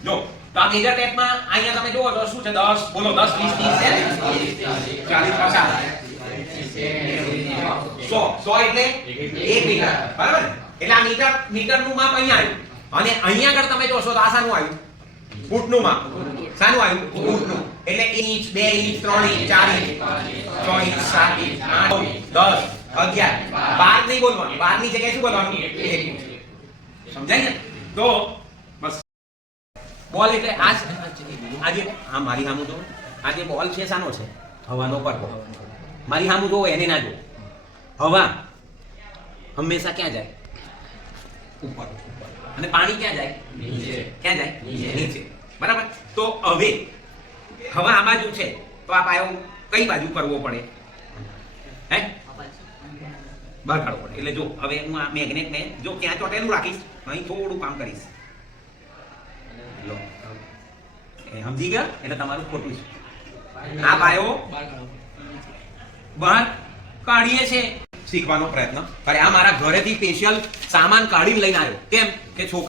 જો તો આ મેજર ટેપમાં અહીંયા તમે જુઓ તો શું છે 10 બોલો 10 20 30 છે 40 50 100 એટલે 1 મીટર બરાબર ને એટલે આ મીટરનું માપ અહીંયા આવ્યું અને અહીંયા આગળ તમે જોશો તો આ શાનું આવ્યું ફૂટનું માપ શાનું આવ્યું ફૂટનું એટલે inch 2 inch 3 inch 4 inch 6 inch 7 inch 8 10 11 12 નહીં બોલવાનું 12 ની જગ્યાએ શું બોલવાનું 1 ઇંચ સમજાય ને તો બસ બોલ એટલે આજે હા મારી સામું જો આજે બોલ છે શાનો છે હવાનો પડવો મારી સામું જો એને ના જો હવા હંમેશા ક્યાં જાય ઉપર અને પાણી ક્યાં જાય નીચે ક્યાં જાય નીચે બરાબર તો હવે હવા આ બાજુ છે તો આ પાયો કઈ બાજુ કરવો પડે હે બહાર કાઢવો પડે એટલે જો હવે હું આ મેગ્નેટ ને જો ક્યાં ચોટેલું રાખીશ અહીં થોડું કામ કરીશ લો એ સમજી ગયા એટલે તમારું ખોટું છે આ પાયો બહાર કાઢીએ છે શીખવાનો પ્રયત્ન કરે આ મારા ઘરેથી સ્પેશિયલ સામાન કાઢીને લઈને આવ્યો કેમ કે છોકરા